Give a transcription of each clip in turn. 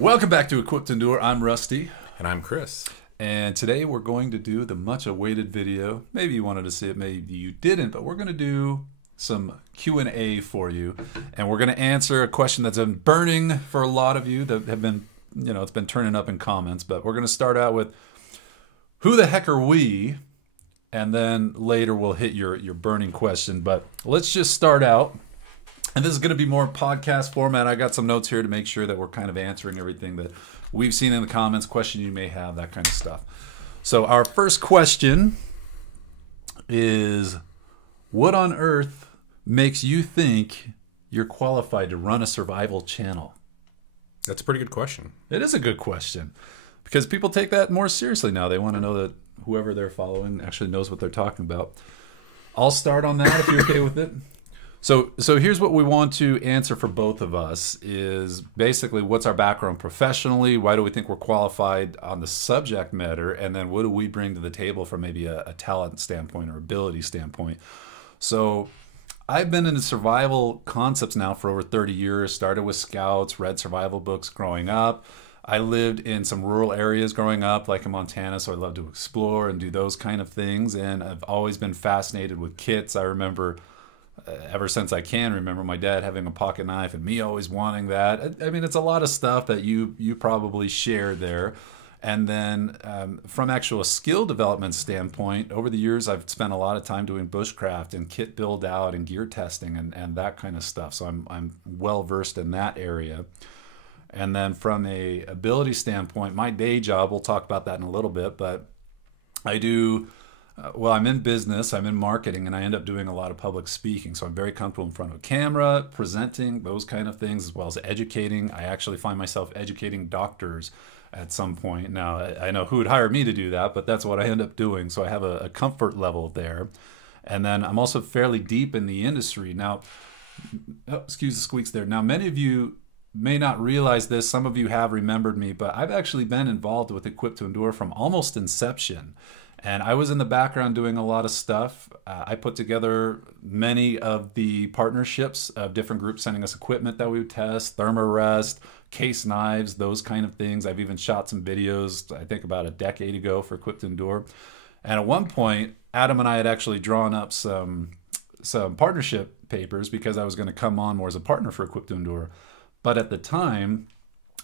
Welcome back to Equipped to Endure. I'm Rusty. And I'm Chris. And today we're going to do the much awaited video. Maybe you wanted to see it, maybe you didn't, but we're going to do some Q&A for you. And we're going to answer a question that's been burning for a lot of you that have been, it's been turning up in comments. But we're going to start out with, who the heck are we? And then later we'll hit your burning question. But let's just start out. And this is going to be more podcast format. I got some notes here to make sure that we're kind of answering everything that we've seen in the comments, question you may have, that kind of stuff. So our first question is, what on earth makes you think you're qualified to run a survival channel? That's a pretty good question. It is a good question because people take that more seriously now. They want to know that whoever they're following actually knows what they're talking about. I'll start on that if you're okay with it. So here's what we want to answer for both of us is basically what's our background professionally, why do we think we're qualified on the subject matter, and then what do we bring to the table from maybe a talent standpoint or ability standpoint. So I've been into survival concepts now for over 30 years, started with scouts, read survival books growing up. I lived in some rural areas growing up, like in Montana, so I love to explore and do those kind of things, and I've always been fascinated with kits. I remember ever since I can remember my dad having a pocket knife and me always wanting that. I mean, it's a lot of stuff that you probably share there. And then from actual skill development standpoint, over the years, I've spent a lot of time doing bushcraft and kit build out and gear testing and that kind of stuff. So I'm well versed in that area. And then from a ability standpoint, my day job, we'll talk about that in a little bit, but I do... well, I'm in business, I'm in marketing, and I end up doing a lot of public speaking. So I'm very comfortable in front of a camera, presenting, those kind of things, as well as educating. I actually find myself educating doctors at some point. Now, I know who would hire me to do that, but that's what I end up doing. So I have a comfort level there. And then I'm also fairly deep in the industry. Now, excuse the squeaks there. Now, many of you may not realize this. Some of you have remembered me, but I've actually been involved with Equipped to Endure from almost inception. And I was in the background doing a lot of stuff. I put together many of the partnerships of different groups sending us equipment that we would test, thermarest, case knives, those kind of things. I've even shot some videos, I think about a decade ago for Equipped to Endure. And at one point, Adam and I had actually drawn up some partnership papers because I was going to come on more as a partner for Equipped to Endure. But at the time,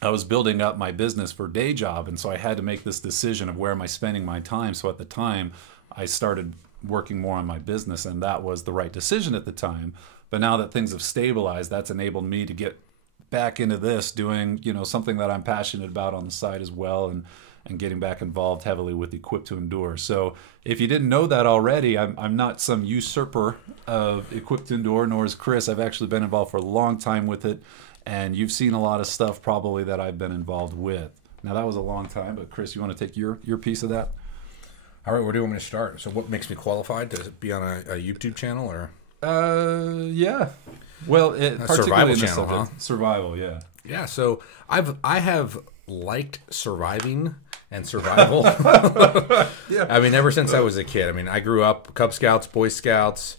I was building up my business for day job, and so I had to make this decision of where am I spending my time. So at the time, I started working more on my business, and that was the right decision at the time. But now that things have stabilized, that's enabled me to get back into this, doing something that I'm passionate about on the side as well, and getting back involved heavily with Equipped to Endure. So if you didn't know that already, I'm not some usurper of Equipped to Endure, nor is Chris. I've actually been involved for a long time with it. And you've seen a lot of stuff probably that I've been involved with. Now, that was a long time, but Chris, you want to take your piece of that? All right, where do you want me to start? So what makes me qualified to be on a YouTube channel? Or yeah. Well, a survival channel, huh? Survival, yeah. Yeah, so I have liked surviving and survival. Yeah. I mean, ever since I was a kid. I mean, I grew up Cub Scouts, Boy Scouts,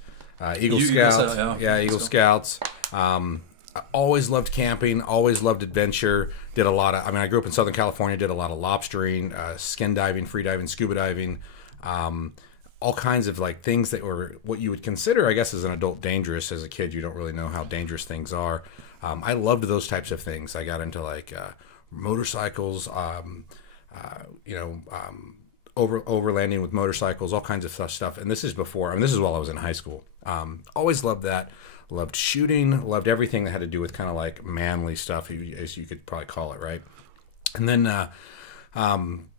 Eagle Scouts. Yeah, Eagle Scouts. I always loved camping, always loved adventure, did a lot of, I grew up in Southern California, did a lot of lobstering, skin diving, free diving, scuba diving, all kinds of like things that were what you would consider, I guess, as an adult dangerous. As a kid, you don't really know how dangerous things are. I loved those types of things. I got into like motorcycles, overlanding with motorcycles, all kinds of stuff. And this is before, this is while I was in high school. Always loved that. Loved shooting, loved everything that had to do with kind of like manly stuff, as you could probably call it, right? And then I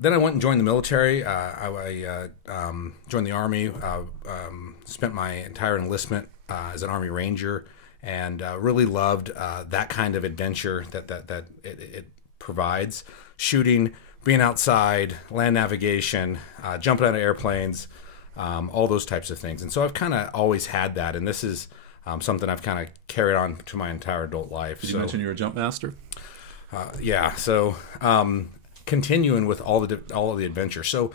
went and joined the military. I joined the Army, spent my entire enlistment as an Army Ranger, and really loved that kind of adventure that it provides. Shooting, being outside, land navigation, jumping out of airplanes, all those types of things. And so I've kind of always had that, and this is... something I've kind of carried on to my entire adult life. Did you mention you're a jump master? Yeah. So continuing with all of the adventure. So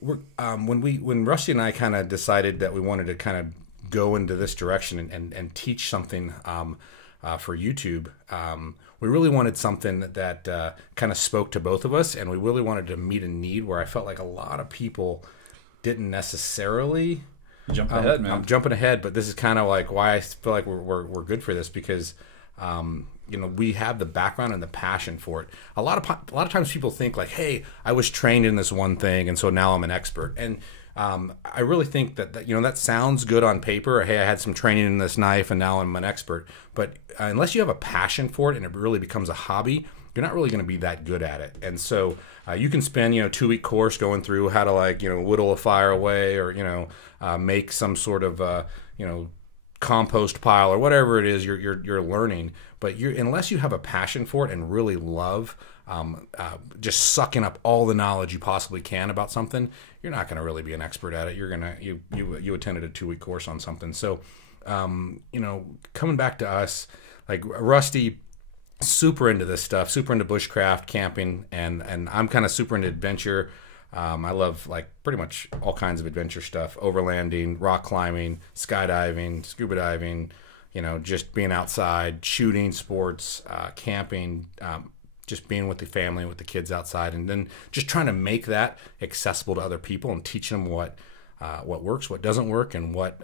when Rusty and I kind of decided that we wanted to kind of go into this direction and teach something, for YouTube, we really wanted something that kind of spoke to both of us, and we really wanted to meet a need where I felt like a lot of people didn't necessarily jump ahead, man. I'm jumping ahead, but this is kind of like why I feel like we're good for this, because we have the background and the passion for it. A lot of times people think like, hey, I was trained in this one thing, and so now I'm an expert. And I really think that that sounds good on paper. Hey, I had some training in this knife, and now I'm an expert. But unless you have a passion for it and it really becomes a hobby, you're not really going to be that good at it. And so you can spend 2-week course going through how to whittle a fire away, or make some sort of compost pile, or whatever it is you're learning. But unless you have a passion for it and really love just sucking up all the knowledge you possibly can about something, you're not going to really be an expert at it. You're gonna you attended a 2-week course on something. So coming back to us, like Rusty, super into this stuff, super into bushcraft, camping, and I'm kind of super into adventure. I love like pretty much all kinds of adventure stuff: overlanding, rock climbing, skydiving, scuba diving, just being outside, shooting sports, camping, just being with the family, with the kids outside, and then just trying to make that accessible to other people and teach them what works, what doesn't work, and what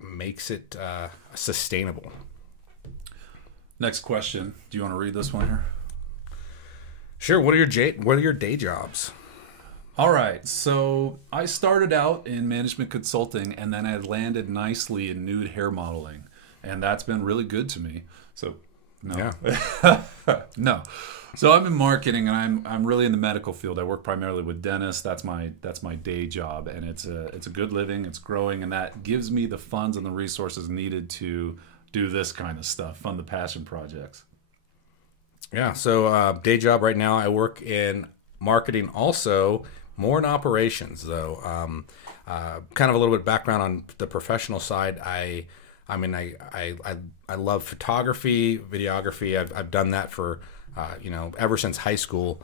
makes it sustainable. Next question. Do you want to read this one here? Sure. What are your day jobs? All right. So I started out in management consulting, and then I landed nicely in nude hair modeling, and that's been really good to me. So no, yeah. No. So I'm in marketing, and I'm really in the medical field. I work primarily with dentists. That's my day job, and it's a good living. It's growing, and that gives me the funds and the resources needed to do this kind of stuff, fund the passion projects. Yeah. So day job right now, I work in marketing, also more in operations though. Kind of a little bit of background on the professional side. I love photography, videography. I've done that for ever since high school,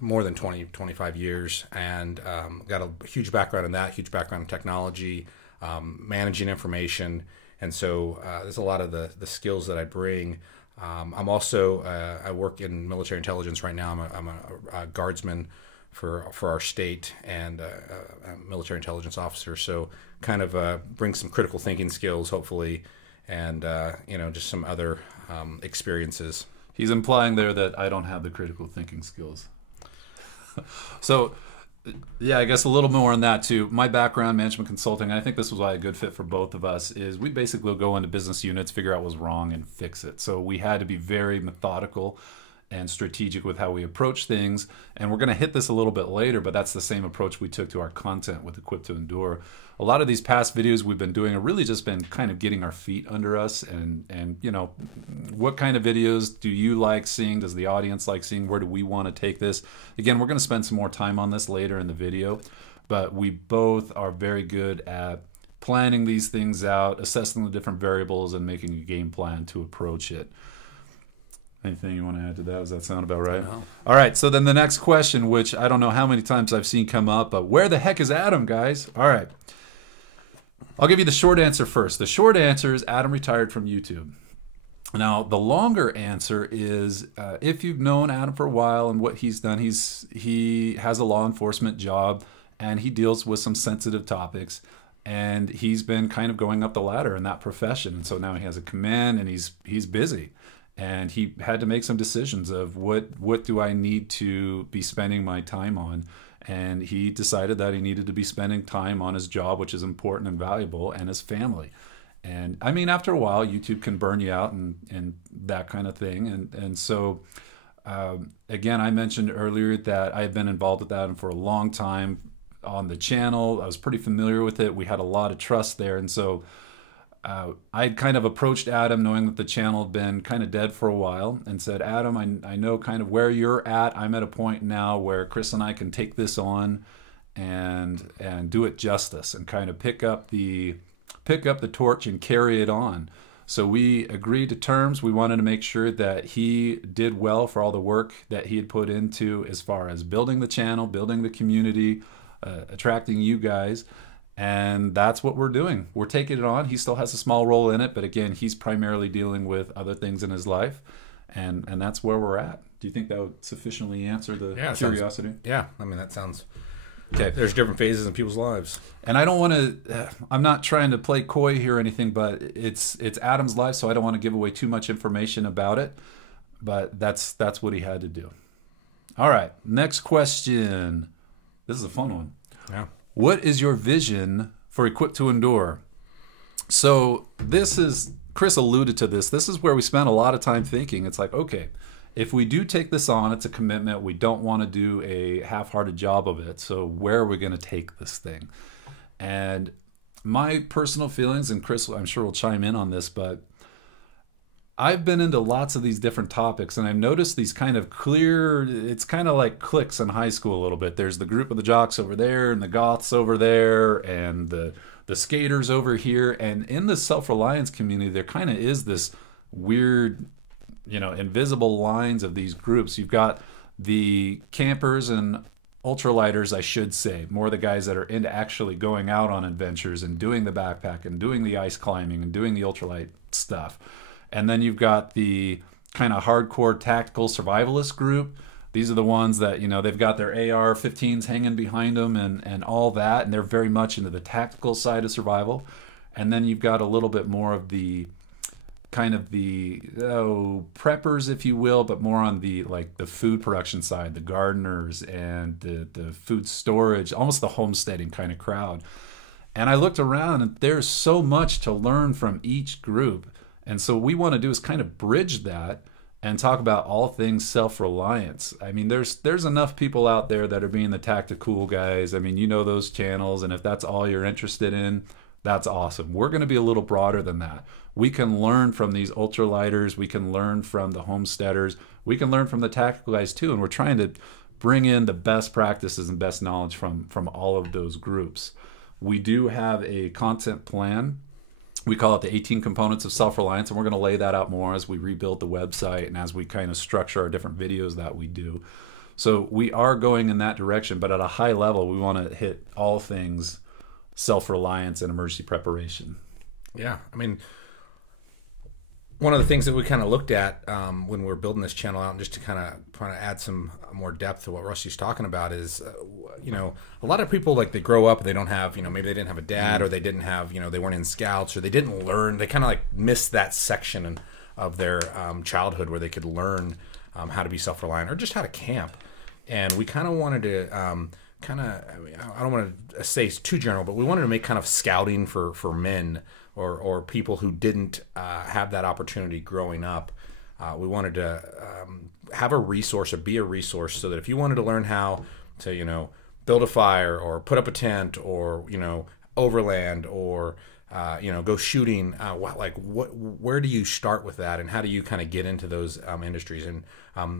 more than 25 years, and got a huge background in that, huge background in technology, managing information. And so there's a lot of the skills that I bring. I'm also I work in military intelligence right now. I'm a guardsman for our state, and a military intelligence officer. So kind of bring some critical thinking skills, hopefully, and just some other experiences. He's implying there that I don't have the critical thinking skills. So. Yeah, I guess a little more on that too. My background, management consulting, I think this was why a good fit for both of us is we basically go into business units, figure out what's wrong, and fix it. So we had to be very methodical and strategic with how we approach things. And we're going to hit this a little bit later, but that's the same approach we took to our content with Equipped to Endure. A lot of these past videos we've been doing have really just been kind of getting our feet under us, and what kind of videos do you like seeing? Does the audience like seeing? Where do we want to take this? Again, we're going to spend some more time on this later in the video, but we both are very good at planning these things out, assessing the different variables, and making a game plan to approach it. Anything you want to add to that? Does that sound about right? No. All right, so then the next question, which I don't know how many times I've seen come up, but where the heck is Adam, guys? All right. I'll give you the short answer first. The short answer is Adam retired from YouTube. Now, the longer answer is if you've known Adam for a while and what he's done, he has a law enforcement job, and he deals with some sensitive topics, and he's been kind of going up the ladder in that profession. And so now he has a command, and he's busy. And he had to make some decisions of what do I need to be spending my time on. And he decided that he needed to be spending time on his job, which is important and valuable, and his family. And I mean, after a while, YouTube can burn you out and that kind of thing. And so, again, I mentioned earlier that I had been involved with that for a long time on the channel. I was pretty familiar with it. We had a lot of trust there. And so I'd kind of approached Adam knowing that the channel had been kind of dead for a while, and said, Adam, I know kind of where you're at. I'm at a point now where Chris and I can take this on and do it justice, and kind of pick up the torch and carry it on. So we agreed to terms. We wanted to make sure that he did well for all the work that he had put into as far as building the channel, building the community, attracting you guys. And that's what we're doing. We're taking it on. He still has a small role in it, but again, he's primarily dealing with other things in his life, and that's where we're at. Do you think that would sufficiently answer the curiosity? I mean, that sounds... Okay. There's different phases in people's lives. And I don't want to, I'm not trying to play coy here or anything, but it's Adam's life, so I don't want to give away too much information about it. But that's what he had to do. All right, next question. This is a fun one. Yeah. What is your vision for Equipped to Endure? So this is, Chris alluded to this. This is where we spent a lot of time thinking. It's like, okay, if we do take this on, it's a commitment. We don't want to do a half-hearted job of it. So where are we going to take this thing? And my personal feelings, and Chris, I'm sure will chime in on this, but I've been into lots of these different topics, and I've noticed these kind of clear, it's kind of like cliques in high school a little bit. There's the group of the jocks over there, and the goths over there, and the skaters over here. And in the self-reliance community, there kind of is this weird, invisible lines of these groups. You've got the campers and ultralighters, I should say, more the guys that are into actually going out on adventures and doing the backpack and doing the ice climbing and doing the ultralight stuff. And then you've got the kind of hardcore tactical survivalist group. These are the ones that, they've got their AR-15s hanging behind them and all that, and they're very much into the tactical side of survival. And then you've got a little bit more of the kind of the preppers, if you will, but more on the the food production side, the gardeners and the food storage, almost the homesteading kind of crowd. And I looked around, and there's so much to learn from each group. And so what we want to do is kind of bridge that and talk about all things self-reliance. I mean, there's enough people out there that are being the tactical guys. I mean, those channels, and if that's all you're interested in, that's awesome. We're going to be a little broader than that. We can learn from these ultralighters. We can learn from the homesteaders. We can learn from the tactical guys too. And we're trying to bring in the best practices and best knowledge from all of those groups. We do have a content plan. We call it the 18 components of self-reliance, and we're going to lay that out more as we rebuild the website and as we kind of structure our different videos that we do. So we are going in that direction, but at a high level, we want to hit all things self-reliance and emergency preparation. Yeah, I mean, one of the things that we kind of looked at when we were building this channel out, and just to kind of try to add some more depth to what Rusty's talking about, is a lot of people, they grow up and they don't have, maybe they didn't have a dad, or they didn't have, they weren't in scouts, or they didn't learn, they kind of missed that section of their childhood where they could learn how to be self-reliant or just how to camp. And we kind of wanted to I don't want to say it's too general, but we wanted to make kind of scouting for men or people who didn't have that opportunity growing up. We wanted to have a resource or be a resource so that if you wanted to learn how to, build a fire or put up a tent or, overland or, go shooting, where do you start with that, and how do you kind of get into those industries? And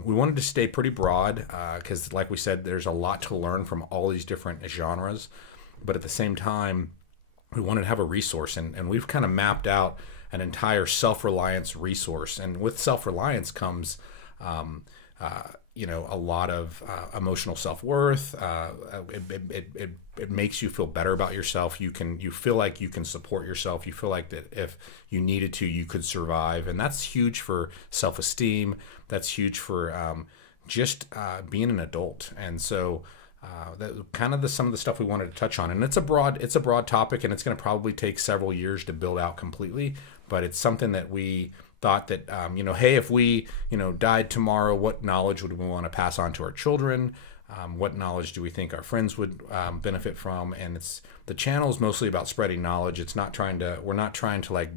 we wanted to stay pretty broad because, like we said, there's a lot to learn from all these different genres. But at the same time, we wanted to have a resource, and we've kind of mapped out an entire self-reliance resource. And with self-reliance comes a lot of emotional self-worth. It makes you feel better about yourself. You feel like you can support yourself. You feel like that if you needed to, you could survive. And that's huge for self-esteem. That's huge for just being an adult. And so that kind of some of the stuff we wanted to touch on. And it's a broad topic, and it's going to probably take several years to build out completely. But it's something that we thought that, hey, if we, died tomorrow, what knowledge would we want to pass on to our children? What knowledge do we think our friends would benefit from? And the channel is mostly about spreading knowledge. We're not trying to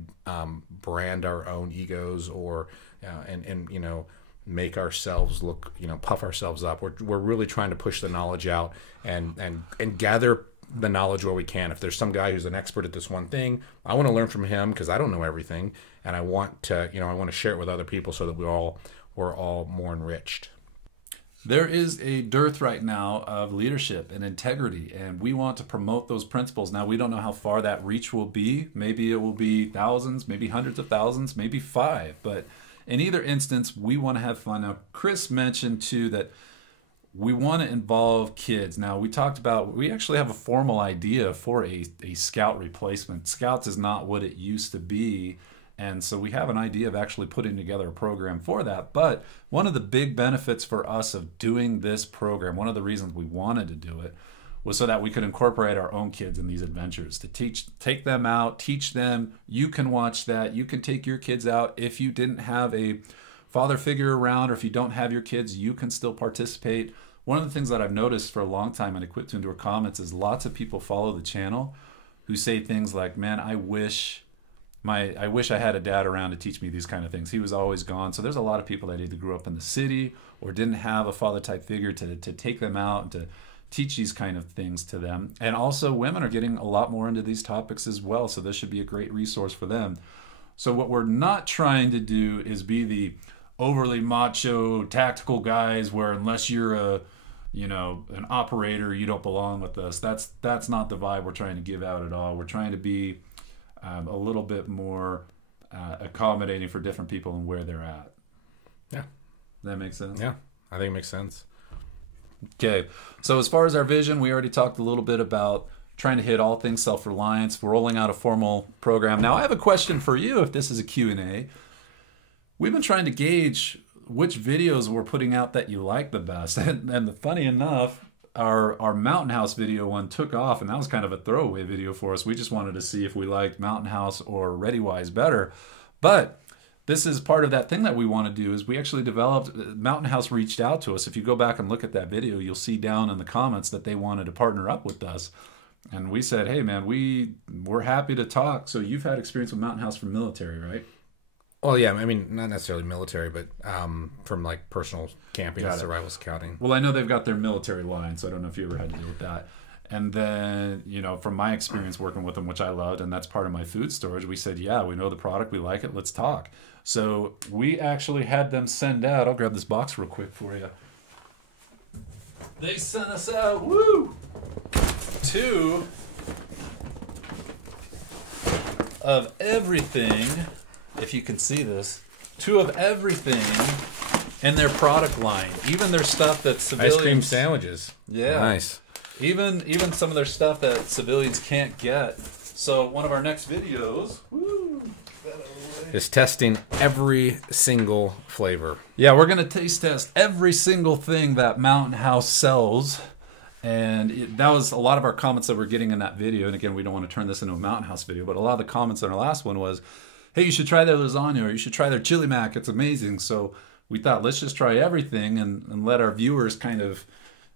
brand our own egos or, make ourselves look, puff ourselves up. We're really trying to push the knowledge out and gather the knowledge where we can. If there's some guy who's an expert at this one thing, I want to learn from him because I don't know everything, and I want to, I want to share it with other people so that we're all more enriched. There is a dearth right now of leadership and integrity, and we want to promote those principles. Now, we don't know how far that reach will be. Maybe it will be thousands, maybe hundreds of thousands, maybe 5. But in either instance, we want to have fun. Now, Chris mentioned, too, that we want to involve kids. Now, we talked about, we actually have a formal idea for a Scout replacement. Scouts is not what it used to be. And so we have an idea of actually putting together a program for that. But one of the big benefits for us of doing this program, one of the reasons we wanted to do it, was so that we could incorporate our own kids in these adventures, to take them out, teach them. You can watch that. You can take your kids out. If you didn't have a father figure around, or if you don't have your kids, you can still participate. One of the things that I've noticed for a long time, and I quit to endure comments, is lots of people follow the channel who say things like, man, I wish I had a dad around to teach me these kind of things. He was always gone. So there's a lot of people that either grew up in the city or didn't have a father type figure to take them out and to teach these kind of things to them. And also women are getting a lot more into these topics as well. So this should be a great resource for them. So what we're not trying to do is be the overly macho tactical guys where unless you're an operator, you don't belong with us. That's not the vibe we're trying to give out at all. We're trying to be a little bit more accommodating for different people and where they're at. Yeah. That makes sense? Yeah, I think it makes sense. Okay, so as far as our vision, we already talked a little bit about trying to hit all things self-reliance. We're rolling out a formal program. Now, I have a question for you if this is a Q&A. We've been trying to gauge which videos we're putting out that you like the best. And funny enough, our Mountain House video one took off, and that was kind of a throwaway video for us. We just wanted to see if we liked Mountain House or ReadyWise better. But this is part of that thing that we want to do is we actually developed, Mountain House reached out to us. If you go back and look at that video, you'll see down in the comments that they wanted to partner up with us. And we said, hey man, we're happy to talk. So you've had experience with Mountain House from military, right? Well, yeah, I mean, not necessarily military, but from like personal camping and survival scouting. Well, I know they've got their military line, so I don't know if you ever had to deal with that. And then, from my experience working with them, which I loved, and that's part of my food storage, we said, yeah, we know the product, we like it, let's talk. So we actually had them send out, I'll grab this box real quick for you. They sent us out, two of everything, if you can see this, two of everything in their product line. Even their stuff that civilians... Ice cream sandwiches. Yeah. Nice. Even some of their stuff that civilians can't get. So one of our next videos is testing every single flavor. Yeah, we're going to taste test every single thing that Mountain House sells. And that was a lot of our comments that we're getting in that video. And again, we don't want to turn this into a Mountain House video, but a lot of the comments on our last one was, hey, you should try their lasagna, or you should try their chili mac. It's amazing. So we thought, let's just try everything and let our viewers kind of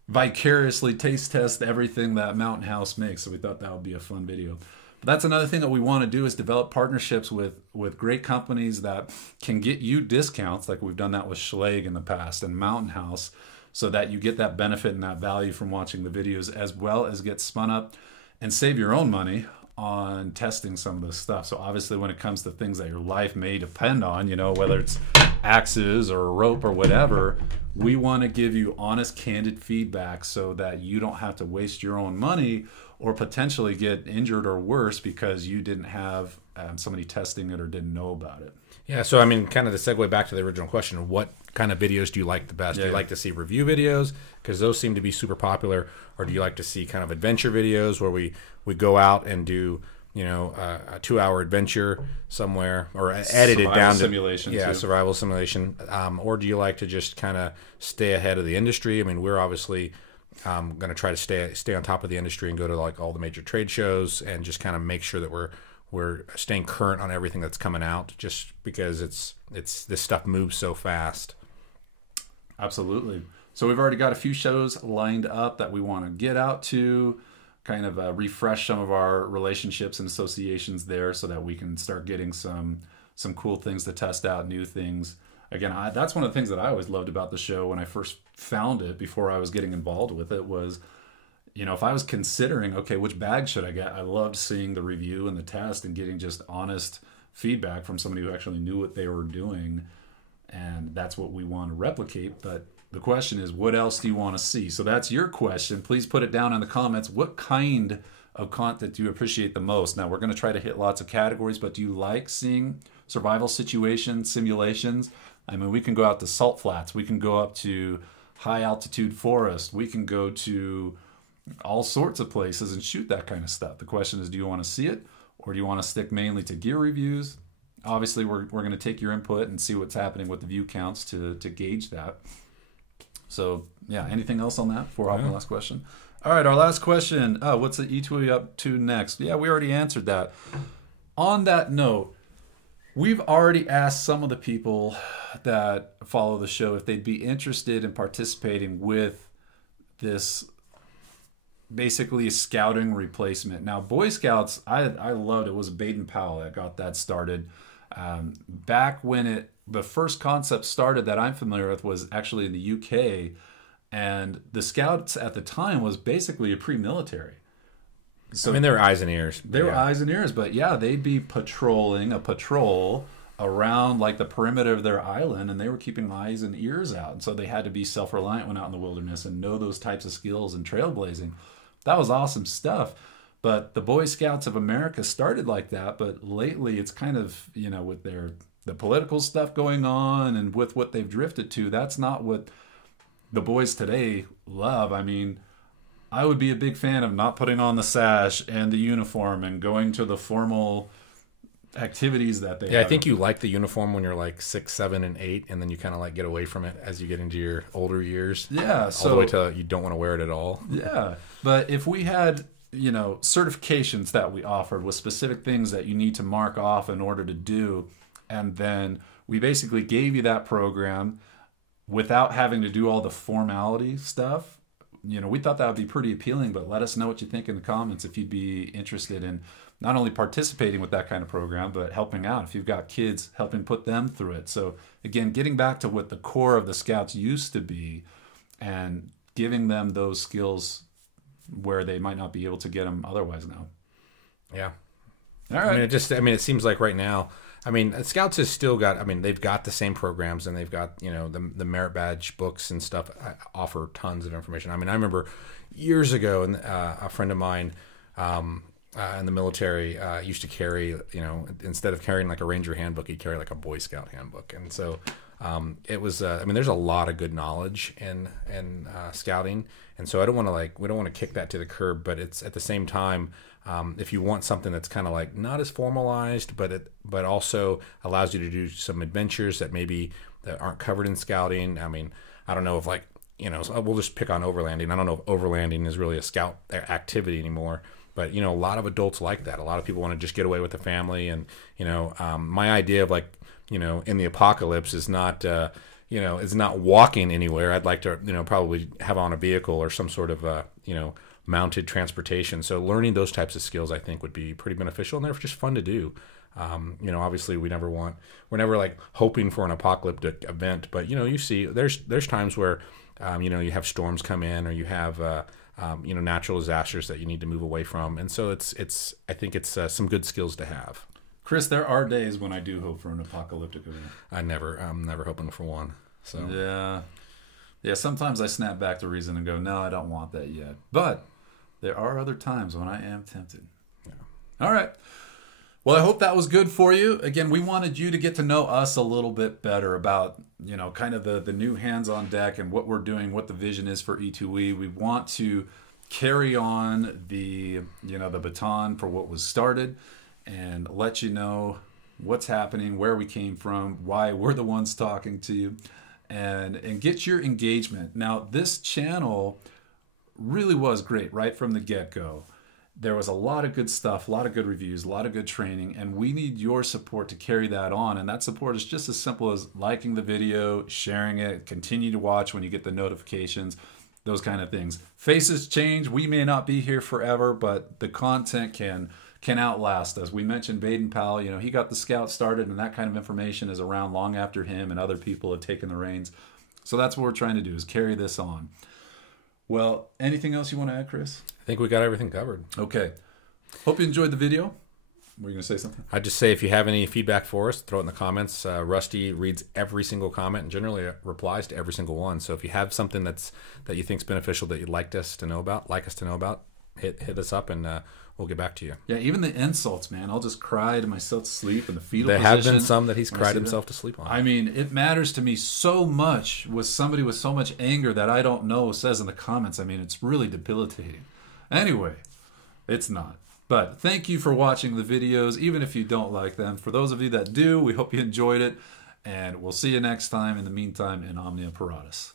vicariously taste test everything that Mountain House makes. So we thought that would be a fun video. But that's another thing that we want to do is develop partnerships with great companies that can get you discounts, like we've done that with Schleg in the past and Mountain House, so that you get that benefit and that value from watching the videos, as well as get spun up and save your own money on testing some of this stuff. So obviously when it comes to things that your life may depend on, whether it's axes or a rope or whatever, we want to give you honest, candid feedback so that you don't have to waste your own money or potentially get injured or worse because you didn't have somebody testing it or didn't know about it. Yeah, so I mean, kind of to segue back to the original question, what kind of videos do you like the best? Do you like to see review videos? Because those seem to be super popular. Or do you like to see kind of adventure videos where we go out and do, a 2-hour adventure somewhere, or edit it down to survival simulation? Or do you like to just kind of stay ahead of the industry? I mean, we're obviously going to try to stay on top of the industry and go to like all the major trade shows and just kind of make sure that we're staying current on everything that's coming out, just because this stuff moves so fast. Absolutely. So we've already got a few shows lined up that we want to get out to, kind of refresh some of our relationships and associations there so that we can start getting some cool things to test out, new things. Again, that's one of the things that I always loved about the show when I first found it, before I was getting involved with it, was, if I was considering, okay, which bag should I get? I loved seeing the review and the test and getting just honest feedback from somebody who actually knew what they were doing. And that's what we want to replicate. But the question is, what else do you want to see? So that's your question. Please put it down in the comments. What kind of content do you appreciate the most? Now, we're going to try to hit lots of categories, but do you like seeing survival situations, simulations? I mean, we can go out to salt flats. We can go up to high altitude forest. We can go to all sorts of places and shoot that kind of stuff. The question is, do you want to see it, or do you want to stick mainly to gear reviews? Obviously, we're going to take your input and see what's happening with the view counts to gauge that. So, yeah, anything else on that before I the last question? All right, our last question. What's the E2E up to next? Yeah, we already answered that. On that note, we've already asked some of the people that follow the show if they'd be interested in participating with this basically scouting replacement. Now, Boy Scouts, I loved it. It was Baden Powell that got that started. Back when the first concept started that I'm familiar with was actually in the UK, and the Scouts at the time was basically a pre-military. So I mean, they were eyes and ears. They were eyes and ears, but yeah, they'd be patrolling a patrol around like the perimeter of their island, and they were keeping eyes and ears out. And so they had to be self-reliant when out in the wilderness and know those types of skills and trailblazing. That was awesome stuff. But the Boy Scouts of America started like that, but lately it's kind of, you know, with the political stuff going on and with what they've drifted to, that's not what the boys today love. I mean, I would be a big fan of not putting on the sash and the uniform and going to the formal activities that they have. I think you like the uniform when you're like 6, 7, and 8, and then you kind of like get away from it as you get into your older years. Yeah. All the way to you don't want to wear it at all. Yeah. But if we had, you know, certifications that we offered with specific things that you need to mark off in order to do, and then we basically gave you that program without having to do all the formality stuff, you know, we thought that would be pretty appealing. But let us know what you think in the comments if you'd be interested in not only participating with that kind of program, but helping out. If you've got kids, helping put them through it. So again, getting back to what the core of the Scouts used to be and giving them those skills where they might not be able to get them otherwise now. Yeah. All right. I mean, it seems like right now, I mean, Scouts has still got, I mean, they've got the same programs, and they've got, you know, the merit badge books and stuff offer tons of information. I mean, I remember years ago, and a friend of mine in the military used to carry, you know, instead of carrying like a Ranger handbook, he'd carry like a Boy Scout handbook. And so it was, I mean, there's a lot of good knowledge in scouting. And so we don't want to kick that to the curb, but it's at the same time, if you want something that's kind of like not as formalized, but also allows you to do some adventures that aren't covered in scouting. I mean, I don't know if like, you know, we'll just pick on overlanding. I don't know if overlanding is really a scout activity anymore, but you know, a lot of adults like that. A lot of people want to just get away with the family, and you know, my idea of like, you know, in the apocalypse is not, you know, is not walking anywhere. I'd like to, you know, probably have on a vehicle or some sort of, you know, mounted transportation. So learning those types of skills, I think, would be pretty beneficial, and they're just fun to do. You know, obviously we're never like hoping for an apocalyptic event, but you know, you see there's times where, you know, you have storms come in, or you have, you know, natural disasters that you need to move away from. And so I think it's some good skills to have. Chris, there are days when I do hope for an apocalyptic event. I'm never hoping for one. So yeah. Sometimes I snap back to reason and go, no, I don't want that yet. But there are other times when I am tempted. Yeah. All right. Well, I hope that was good for you. Again, we wanted you to get to know us a little bit better about, you know, kind of the new hands on deck and what we're doing, what the vision is for E2E. We want to carry on the baton for what was started, and let you know what's happening, where we came from, why we're the ones talking to you, and get your engagement. Now, this channel really was great right from the get-go. There was a lot of good stuff, a lot of good reviews, a lot of good training, and we need your support to carry that on. And that support is just as simple as liking the video, sharing it, continue to watch when you get the notifications, those kind of things. Faces change. We may not be here forever, but the content can outlast us. We mentioned Baden Powell. You know, he got the Scout started, and that kind of information is around long after him and other people have taken the reins. So that's what we're trying to do, is carry this on. Well, anything else you want to add, Chris? I think we got everything covered. Okay. Hope you enjoyed the video. Were you going to say something? I'd just say, if you have any feedback for us, throw it in the comments. Rusty reads every single comment and generally replies to every single one. So if you have something that you think is beneficial that you'd like us to know about, hit us up, and we'll get back to you. Yeah, even the insults, man. I'll just cry to myself to sleep in the fetal There position. have been some that he's cried himself to sleep on. I mean, it matters to me so much with somebody with so much anger that I don't know says in the comments. I mean, it's really debilitating. Anyway, it's not. But thank you for watching the videos, even if you don't like them. For those of you that do, we hope you enjoyed it. And we'll see you next time. In the meantime, in Omnia Paratus.